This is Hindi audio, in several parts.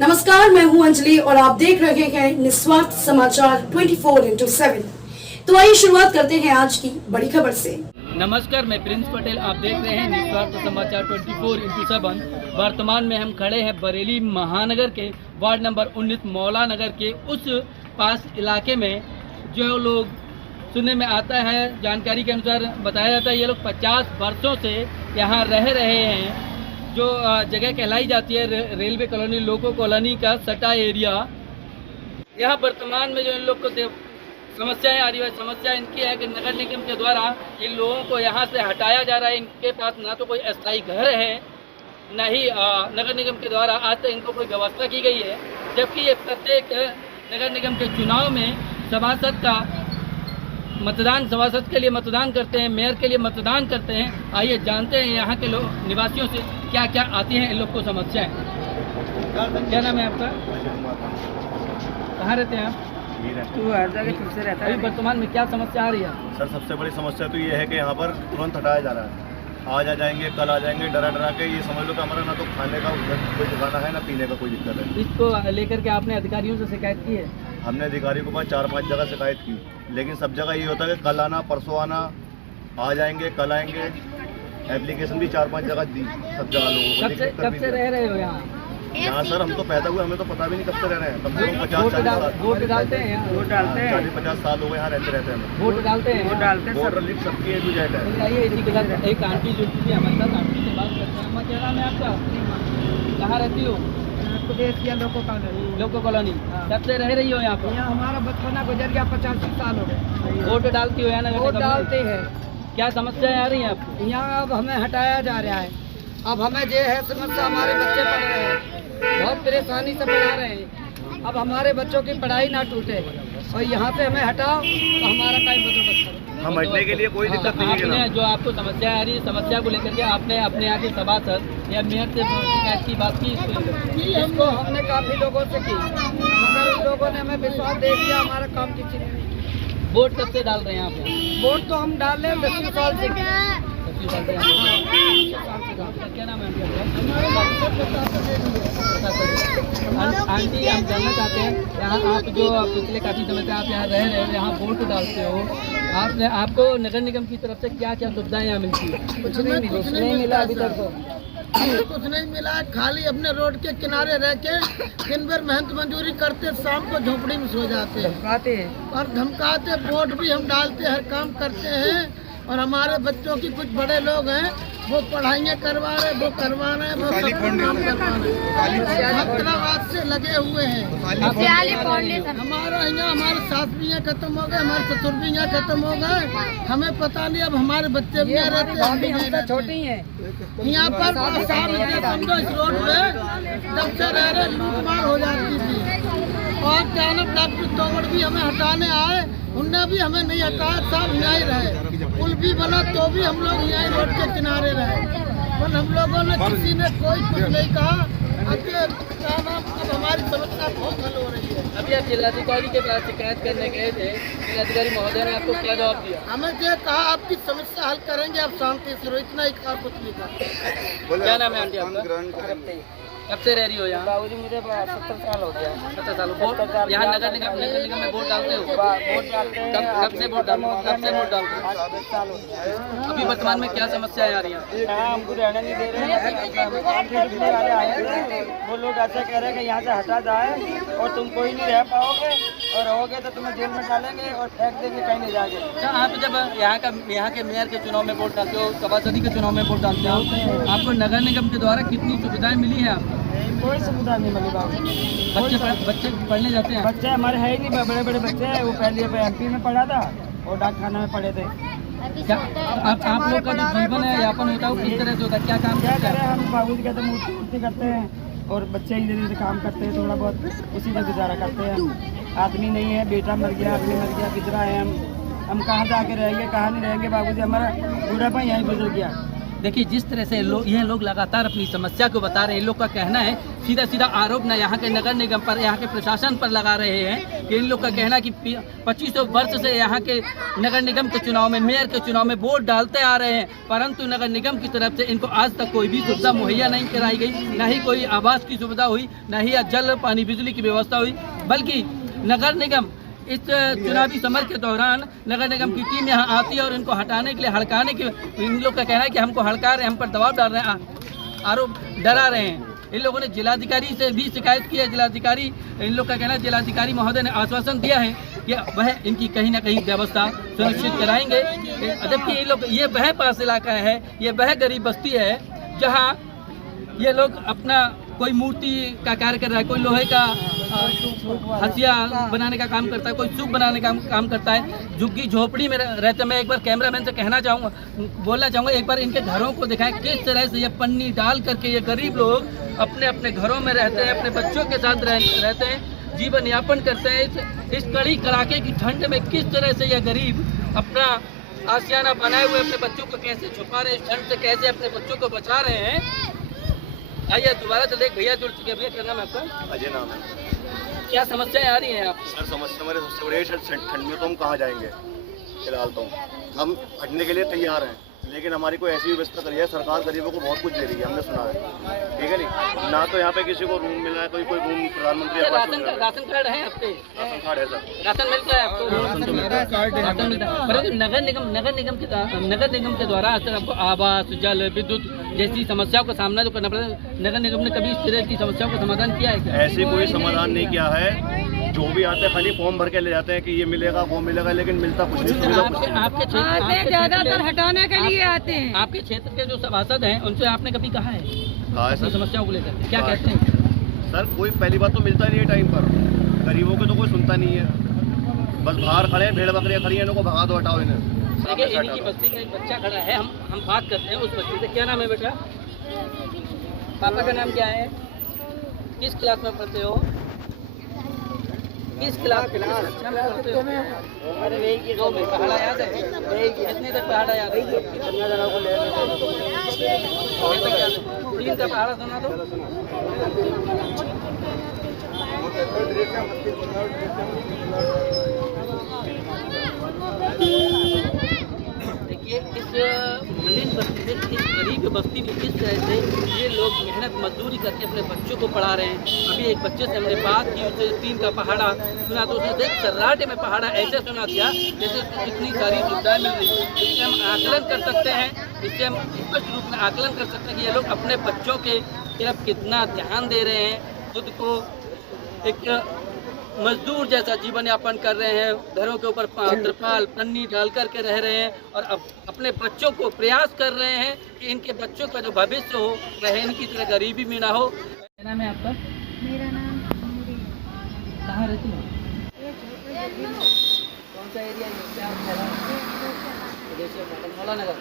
नमस्कार, मैं हूं अंजलि और आप देख रहे हैं निस्वार्थ समाचार 24/7। तो आइए शुरुआत करते हैं आज की बड़ी खबर से। नमस्कार, मैं प्रिंस पटेल। आप देख रहे हैं निस्वार्थ समाचार 24/7। वर्तमान में हम खड़े हैं बरेली महानगर के वार्ड नंबर 19 मौला नगर के उस पास इलाके में। जो लोग सुनने में आता है, जानकारी के अनुसार बताया जाता है, ये लोग 50 वर्षों से यहाँ रह रहे हैं। जो जगह कहलाई जाती है रेलवे कॉलोनी, लोको कॉलोनी का सटा एरिया। यहाँ वर्तमान में जो इन लोग को समस्याएं आ रही है, समस्या इनकी है कि नगर निगम के द्वारा इन लोगों को यहाँ से हटाया जा रहा है। इनके पास ना तो कोई अस्थायी घर है, न ही नगर निगम के द्वारा आज तक इनको कोई व्यवस्था की गई है। जबकि ये प्रत्येक नगर निगम के चुनाव में सभासद का मतदान, सभासद के लिए मतदान करते हैं, मेयर के लिए मतदान करते हैं। आइए जानते हैं यहाँ के लोग निवासियों से क्या क्या आती हैं इन लोग को समस्याएं। क्या नाम है आपका? कहाँ रहते हैं आप? तू हर जगह ठीक से रहता है। अभी वर्तमान में क्या समस्या आ रही है? सर, सबसे बड़ी समस्या तो ये है कि यहाँ पर तुरंत हटाया जा रहा है। आज आ जाएंगे, कल आ जाएंगे, डरा डरा के। ये समझ लो कि हमारा ना तो खाने का कोई ठिकाना है, ना पीने का कोई दिक्कत है। इसको लेकर के आपने अधिकारियों से शिकायत की है? हमने अधिकारियों के पास 4-5 जगह शिकायत की, लेकिन सब जगह ये होता है कि कल आना, परसों आना, आ जाएंगे, कल आएंगे। एप्लीकेशन भी 4-5 जगह दी सब जगह लोगों को। कब से रह रहे हो यहाँ? यहाँ सर हम तो पैदा हुए, हमें तो पता भी नहीं कब से रह रहे हैं। कम से कम 50-40 साल। वोट डालते हैं? वोट डालते हैं। 40-50 साल हो गए यहाँ रहते हैं। वोट डालते हैं? वोट डालते हैं सब। वोटर लिस्ट सबकी है, है। आइए इसी के साथ एक आंटी जुड़ चुकी है हमारे साथ, आंटी से बात करते हैं। अम्मा, क्या नाम है आपका? कहाँ रहती हो? Loco colony. कब से रह रही हो यहाँ पर? यहाँ हमारा बचपना गुजर गया, 85 साल हो गए। वोट डालती हो यहाँ नगर वोट निगम में? डालते हैं। क्या समस्याएं आ रही हैं आपको? यहाँ अब हमें हटाया जा रहा है। अब हमें जो है समस्या, हमारे बच्चे पढ़ रहे हैं, बहुत परेशानी से पढ़ा रहे हैं। अब हमारे बच्चों की पढ़ाई ना टूटे और यहाँ से हमें हटाओ तो हमारा टाइम बंदोबस्त करो। हम हटने के लिए कोई दिक्कत नहीं है। आपने जो आपको समस्या आ रही है, समस्या को लेकर के आपने अपने यहाँ के सभासद या मेयर से शिकायत की बात की? इसको हमने काफी लोगों से की, मगर उन लोगों ने हमें विश्वास दे दिया, हमारा काम किसी ने नहीं। वोट कब से डाल रहे हैं आप? वोट तो हम डाल रहे हैं 10 साल से। क्या नाम है आंटी? हम जानना चाहते हैं, यहाँ आप जो पिछले काफ़ी समय से आप यहाँ रह रहे हो, यहाँ वोट डालते हो, आपको नगर निगम की तरफ से क्या क्या सुविधाएं यहाँ मिलती है? कुछ नहीं मिला अभी तक तो। कुछ नहीं मिला, खाली अपने रोड के किनारे रह के दिन भर मेहनत मजदूरी करते, शाम को झोपड़ी में सो जाते हैं और धमकाते। वोट भी हम डालते, हर काम करते हैं। और हमारे बच्चों की कुछ बड़े लोग हैं, वो पढ़ाइयाँ करवा रहे, वो करवा रहे हैं, वो सब काम करवा रहे हैं। छात्रावास से लगे हुए हैं। हमारा यहाँ हमारे सास भी यहाँ खत्म हो गए, हमारे ससुर भी यहाँ खत्म हो गए। हमें पता नहीं, अब हमारे बच्चे भी यहाँ रहते हैं, छोटी हैं। यहाँ पर समझो इस रोड पे जब से रह रहे लूटमार हो जाती थी। और क्या नाम, डॉक्टर तोमर भी हमें हटाने आए, उनने भी हमें नहीं हटाया, सब यहाँ ही रहे। पुल भी बना तो भी हम लोग यहाँ रोड के किनारे रहे, पर हम लोगों ने किसी ने कोई कुछ नहीं कहा। अब क्या नाम, अब हमारी समस्या बहुत हल हो रही है। अभी आप जिलाधिकारी के पास शिकायत करने गए थे, जिलाधिकारी महोदय ने आपको क्या जवाब दिया? हमें ये कहा आपकी समस्या हल करेंगे, आप शांति से रहो, इतना ही कहा, कुछ नहीं कहा। क्या नाम है आंटी आपका? कब से रह रही हो यहाँ? बाबूजी मुझे 70 साल हो गया। 70 साल। वोट यहाँ नगर निगम में वोट डालते हो? वोट डालते हैं। कब से वोट डालते हो? कब से वोट डालते हो? 8 साल हो गया। अभी वर्तमान में क्या समस्याएं आ रही हैं? यहाँ हमको रहने नहीं दे रहे हैं। वाले आए, वो लोग ऐसा कह रहे हैं कि यहाँ से हटा जाए और तुम कोई नहीं रह पाओगे, और रहोगे तो तुम्हें जेल में डालेंगे और फेंक देंगे, कहीं नहीं जाएंगे। अच्छा, आप जब यहाँ के मेयर के चुनाव में वोट डालते हो, सभासदी के चुनाव में वोट डालते हो, आपको नगर निगम के द्वारा कितनी सुविधाएं मिली है आपको? कोई सुविधा नहीं मिली बाबू। बच्चे पढ़ने जाते हैं? बच्चे हमारे है ही नहीं, बड़े बड़े बच्चे हैं। वो पहले MP में पढ़ा था और डाकखाना में पढ़े थे। क्या आप लोग का जो जीवन है यापन होता है वो किस तरह से होता है? क्या काम क्या करते करें, हैं? हम बाबूजी कहते हैं मूर्ति करते हैं और बच्चे इधर इधर काम करते हैं, थोड़ा बहुत उसी से गुजारा करते हैं। आदमी नहीं है, बेटा मर गया, आदमी मर गया, किधरा है हम कहाँ जाके रहेंगे, कहाँ नहीं रहेंगे। बाबूजी हमारा बूढ़ापा यहीं गुजर गया। देखिए जिस तरह से ये लोग लगातार अपनी समस्या को बता रहे हैं। इन लोग का कहना है, सीधा सीधा आरोप न यहाँ के नगर निगम पर, यहाँ के प्रशासन पर लगा रहे हैं कि इन लोग का कहना है कि 2500 वर्ष से यहाँ के नगर निगम के चुनाव में, मेयर के चुनाव में वोट डालते आ रहे हैं, परंतु नगर निगम की तरफ से इनको आज तक कोई भी सुविधा मुहैया नहीं कराई गई, न ही कोई आवास की सुविधा हुई, न ही जल पानी बिजली की व्यवस्था हुई। बल्कि नगर निगम इस चुनावी समर के दौरान नगर निगम की टीम यहाँ आती है और इनको हटाने के लिए, हड़काने के, इन लोग का कहना है कि हमको हड़का रहे हैं, हम पर दबाव डाल रहे हैं, आरोप डरा रहे हैं। इन लोगों ने जिलाधिकारी से भी शिकायत की है। जिलाधिकारी, इन लोग का कहना है जिलाधिकारी महोदय ने आश्वासन दिया है कि वह इनकी कहीं ना कहीं व्यवस्था सुनिश्चित कराएंगे। जबकि ये लोग, ये वह पास इलाका है, ये वह गरीब बस्ती है जहाँ ये लोग अपना कोई मूर्ति का कार्य कर रहा है, कोई लोहे का हथिया बनाने का काम करता है, कोई सूप बनाने का काम करता है, झुग्गी झोपड़ी में रहते। मैं एक बार कैमरामैन से बोलना चाहूँगा एक बार इनके घरों को दिखाएं, किस तरह से ये पन्नी डाल करके ये गरीब लोग अपने अपने घरों में रहते हैं, अपने बच्चों के साथ रहते हैं, जीवन यापन करते हैं। इस कड़ी कड़ाके की ठंड में किस तरह से ये गरीब अपना आशियाना बनाए हुए अपने बच्चों को कैसे छुपा रहे हैं, इस ठंड से कैसे अपने बच्चों को बचा रहे हैं। आइए दोबारा चले, भैया जुड़ चुके हैं। भैया क्या नाम है आपका? अजय नाम है। क्या समस्याएं आ रही हैं आप? सर समस्या हमारे सबसे बड़ी है, ठंड में तो हम कहाँ जाएंगे। फिलहाल तो हम हटने के लिए तैयार हैं, लेकिन हमारी कोई ऐसी व्यवस्था करी है सरकार, गरीबों को बहुत कुछ दे रही है, हमने सुना है, ठीक है नहीं ना। तो यहाँ पे किसी को रूम मिला है, कोई रूम प्रधानमंत्री राशन कार्ड है आपके? राशन कार्ड है सर, राशन मिलता है आपको? राशन मिलता है, परंतु नगर निगम के द्वारा सर आपको आवास, जल, विद्युत जैसी समस्याओं का सामना जो करना पड़ता है, नगर निगम ने कभी इस तरह की समस्याओं का समाधान किया है क्या? ऐसे कोई समाधान नहीं किया है। जो भी आते हैं खाली फॉर्म भर के ले जाते हैं कि ये मिलेगा वो मिलेगा, लेकिन मिलता कुछ नहीं। आपके क्षेत्र ज्यादातर हटाने के लिए आते हैं। आपके क्षेत्र के जो सभासद हैं उनसे आपने कभी कहा है सर समस्याओं को लेकर क्या कहते हैं? सर कोई पहली बात तो मिलता नहीं है टाइम पर, गरीबों को तो कोई सुनता नहीं है, बस बाहर खड़े हैं, भेड़ बकरियां खड़ी हैं, इनको भगा दो, हटाओ इन्हें। देखिए इनकी बस्ती का एक बच्चा खड़ा है, हम बात करते हैं उस बच्चे से। क्या नाम है बेटा? पापा का नाम क्या है? किस क्लास में पढ़ते हो? किस क्लास में पढ़ते हो? दो में। पहाड़ा याद है? कितने तक पहाड़ा याद है? 3 का पहाड़ा सुना दो। देखिए इस मलिन बस्ती में, इस गरीब बस्ती में किस तरह से ये लोग मेहनत मजदूरी करके अपने बच्चों को पढ़ा रहे हैं। अभी एक बच्चे से हमने बात की, उसे 3 का पहाड़ा सुना, तो उसने सर्राटे में पहाड़ा ऐसे सुना दिया जैसे उसको कितनी सारी सुविधाएं मिल रही है। इससे हम आकलन कर सकते हैं, इससे हम स्पष्ट रूप में आकलन कर सकते हैं कि ये लोग अपने बच्चों के तरफ कितना ध्यान दे रहे हैं, खुद को एक मजदूर जैसा जीवन यापन कर रहे हैं, घरों के ऊपर तिरपाल पन्नी डाल करके रह रहे हैं और अब अपने बच्चों को प्रयास कर रहे हैं कि इनके बच्चों का जो भविष्य हो वह इनकी तरह गरीबी में ना हो। क्या नाम है आपका? मेरा नाम नूरी है। कहाँ रहती हो? ये कौन सा एरिया है? क्या मौला नगर।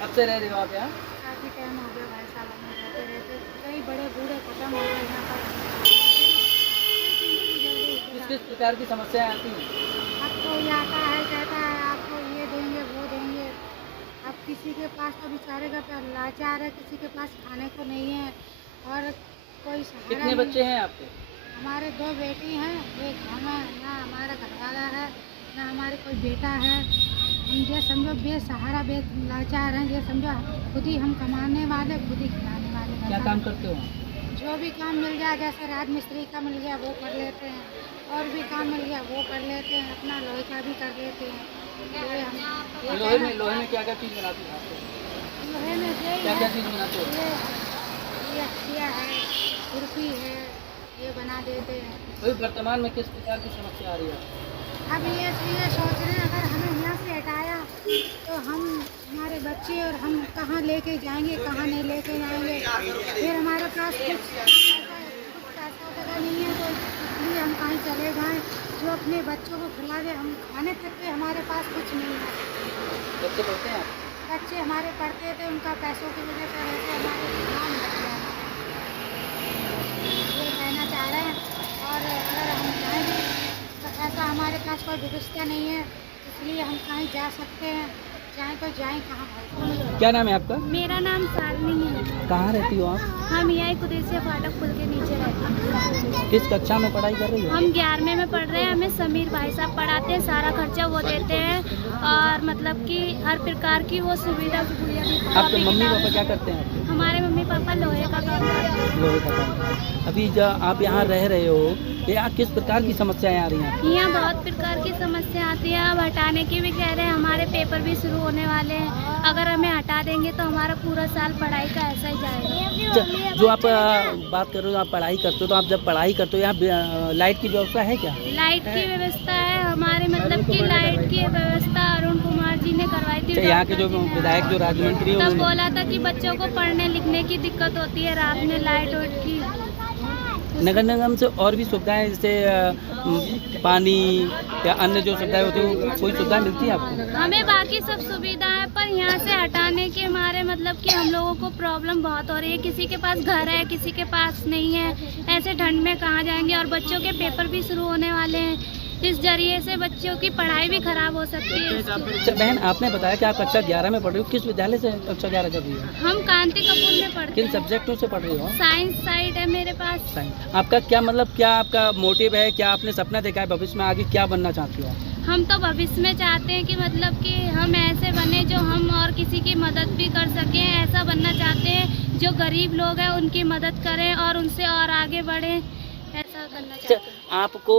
कब से रह रहे हो आप यहाँ? काफ़ी टाइम हो गया भाई साहब, में रहते कई बड़े बूढ़े खत्म हो गए यहाँ पर। किस प्रकार की समस्याएं आती हैं? अब कोई आता है कहता है आपको ये देंगे वो देंगे। अब किसी के पास तो बेचारे का लाचार है, किसी के पास खाने को नहीं है और कोई सहारा कितने नहीं। बच्चे हैं आपके? हमारे 2 बेटी हैं, एक हम है, ना हमारा घरवाला है ना हमारे कोई बेटा है। हम ये समझो बेसहारा लाचार हैं, ये समझो खुद ही हम कमाने वाले, खुद ही खिलाने वाले। क्या काम करते हो? जो भी काम मिल जाए, जैसे राजमिस्त्री का मिल गया वो कर लेते हैं, और भी काम मिल गया वो कर लेते हैं, अपना लोहे का भी कर लेते हैं। लोहे में क्या क्या चीज़ बनाती हैं? लोहे में क्या क्या चीज़ बनाते हो? ये हथिया है, खुरपी है, ये बना देते हैं। तो वर्तमान में किस प्रकार की समस्या आ रही है? अब ये सोच रहे हैं अगर हमें यहाँ से हटाया तो हम हमारे बच्चे और हम कहाँ लेके जाएंगे, कहाँ नहीं लेके जाएंगे। फिर हमारे पास कुछ पैसा नहीं है, तो इसलिए हम कहीं चले जाएं जो अपने बच्चों को खिला दे। हम खाने तक के हमारे पास कुछ नहीं है। बच्चे पढ़ते हैं? बच्चे हमारे पढ़ते थे, उनका पैसों की वजह से वैसे हमारे काम लग गया। ये कहना चाह रहे हैं, और अगर हम जाएंगे तो ऐसा हमारे पास कोई व्यवस्था नहीं है, इसलिए हम कहीं जा सकते हैं जाए तो जाए कहाँ भाई। क्या नाम है आपका? मेरा नाम सालनी है। कहाँ रहती हो आप? हम यही कुदेसिया फाटक पुल के नीचे रहते हैं। किस कक्षा में पढ़ाई कर रही हो? हम 11वें में पढ़ रहे हैं। हमें समीर भाई साहब पढ़ाते हैं, सारा खर्चा वो देते हैं और मतलब कि हर प्रकार की वो सुविधा। आपके मम्मी पापा क्या करते हैं आपके? हमारे मम्मी पापा लोहे का काम करते हैं। लोहे का काम। अभी जब आप यहाँ रह रहे हो, यहाँ किस प्रकार की समस्याएं आ रही हैं? यहाँ बहुत प्रकार की समस्या आती है। अब हटाने की भी कह रहे हैं। हमारे पेपर भी शुरू होने वाले हैं। अगर हमें हटा देंगे तो हमारा पूरा साल पढ़ाई का ऐसा ही जाएगा। जो आप बात कर रहे हो, आप पढ़ाई करते हो, तो आप जब पढ़ाई करते हो यहाँ लाइट की व्यवस्था है क्या? लाइट की व्यवस्था है हमारे, मतलब कि लाइट की व्यवस्था अरुण कुमार जी ने करवाई थी। यहाँ के जो विधायक जो राज्य मंत्री तब बोला था कि बच्चों को पढ़ने लिखने की दिक्कत होती है रात में लाइट की। नगर निगम से और भी सुविधाएं जैसे पानी या अन्य जो सुविधाएं होती है, कोई सुविधा मिलती है आपको? हमें बाकी सब सुविधा है, पर यहाँ से हटाने के हमारे मतलब कि हम लोगों को प्रॉब्लम बहुत हो रही है। किसी के पास घर है, किसी के पास नहीं है। ऐसे ठंड में कहाँ जाएंगे, और बच्चों के पेपर भी शुरू होने वाले हैं। इस जरिए से बच्चों की पढ़ाई भी खराब हो सकती है। अच्छा बहन, आपने बताया कि आप कक्षा 11 में पढ़ रही हो। किस विद्यालय से कक्षा 11 कर रही हो? हम कांति कपूर में पढ़ते किन हैं। सब्जेक्टों से पढ़ रही हो? साइंस साइड है मेरे पास। साइंस। आपका क्या मतलब, क्या आपका मोटिव है, क्या आपने सपना देखा है भविष्य में आगे क्या बनना चाहती हो आप? हम तो भविष्य में चाहते हैं कि मतलब कि हम ऐसे बने जो हम और किसी की मदद भी कर सकें। ऐसा बनना चाहते हैं जो गरीब लोग हैं उनकी मदद करें और उनसे और आगे बढ़ें। ऐसा करना चाहते हैं। आपको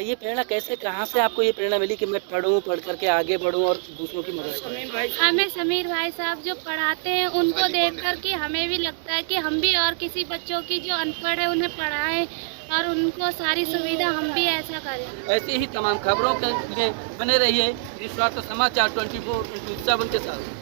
ये प्रेरणा कैसे, कहाँ से आपको ये प्रेरणा मिली कि मैं पढ़ूं, पढ़ करके आगे बढ़ूं और दूसरों की मदद करूं? हमें समीर भाई साहब जो पढ़ाते हैं उनको देख कर के हमें भी लगता है कि हम भी और किसी बच्चों की जो अनपढ़ है उन्हें पढ़ाएं और उनको सारी सुविधा हम भी ऐसा करें। ऐसी ही तमाम खबरों के लिए बने रहिए निस्वार्थ समाचार 24/7 के साथ।